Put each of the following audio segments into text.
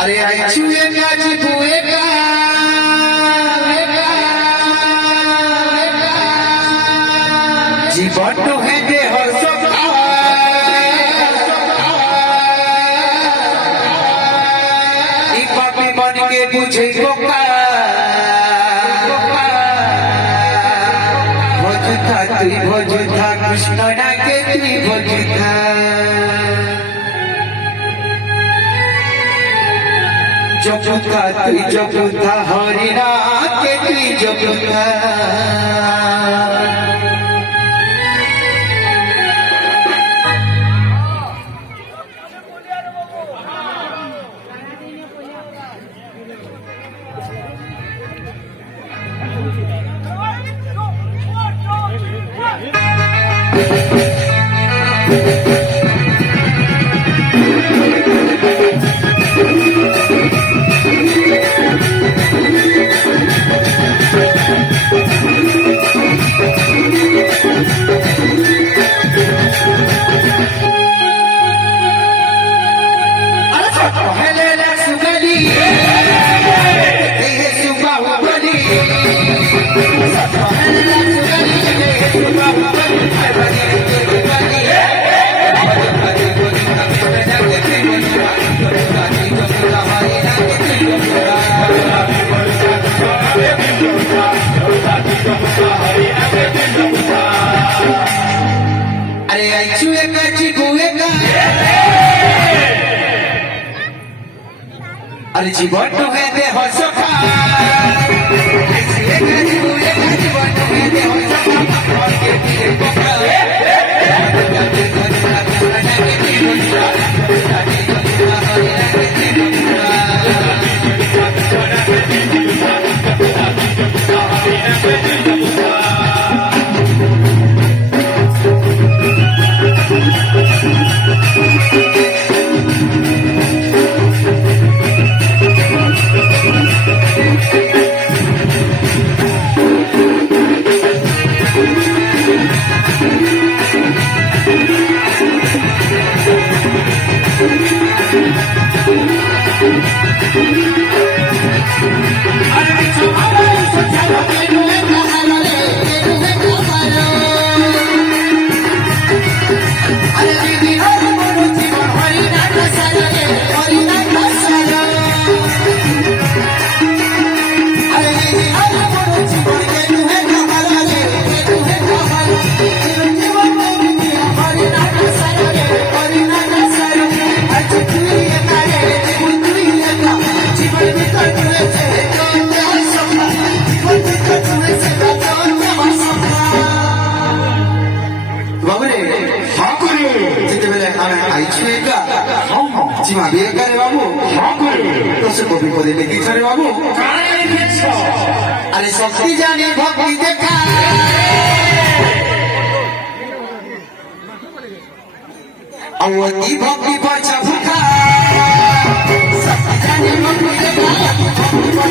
अरे आईचुएगा जीबुएगा जीवन तो है दे हर सका ई पापी बन के बुझे कोका भजुथा तुई भजुथा कृष्ण ना के तुई भजुथा जपुथा तुई जपुथा हरिना के तुई जपुथा अरे आईचुएगा जीबुएगा अरे जीवन तो है दे हो सका आईचुएगा जीबुएगा जीवन तो है दे हो सका और के दिए कोका जीवा बिहे करे बाबू तो से को विपदे लेके चले बाबू अरे शक्ति जानी भक्ति देखा अवती भक्ति पर चबुका शक्ति जानी भक्ति देखा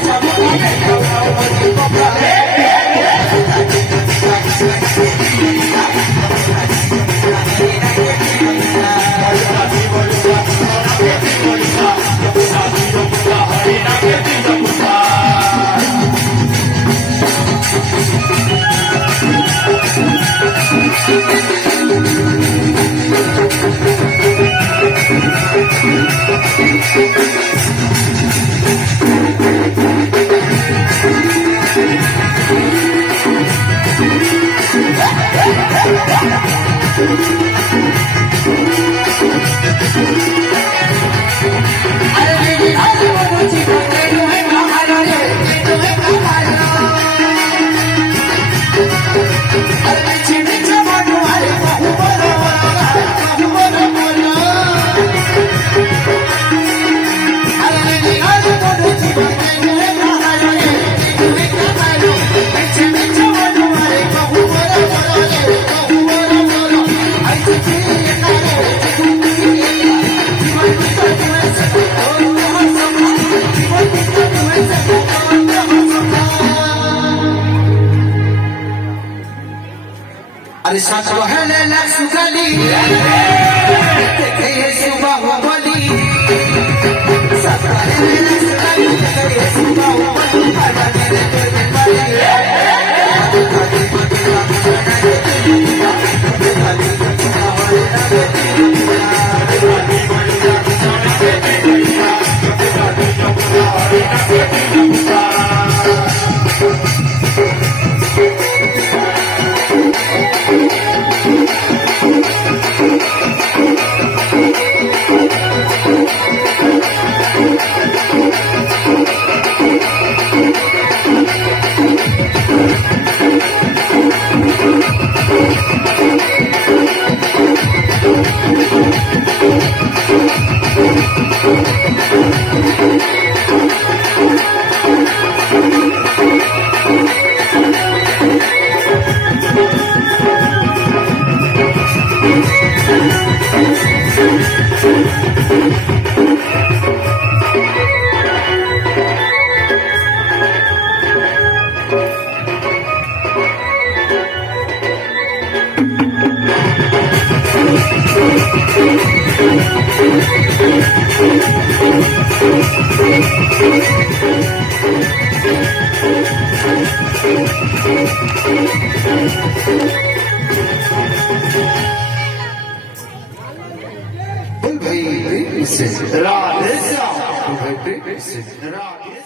भक्ति पर चबुका अरे साथ पहले लक्ष्मी देखे ये सुबह बोली साथ पहले लक्ष्मी देखे ये सुबह बोली आजा तेरे तेरे पाली Radhe Shyam. भाई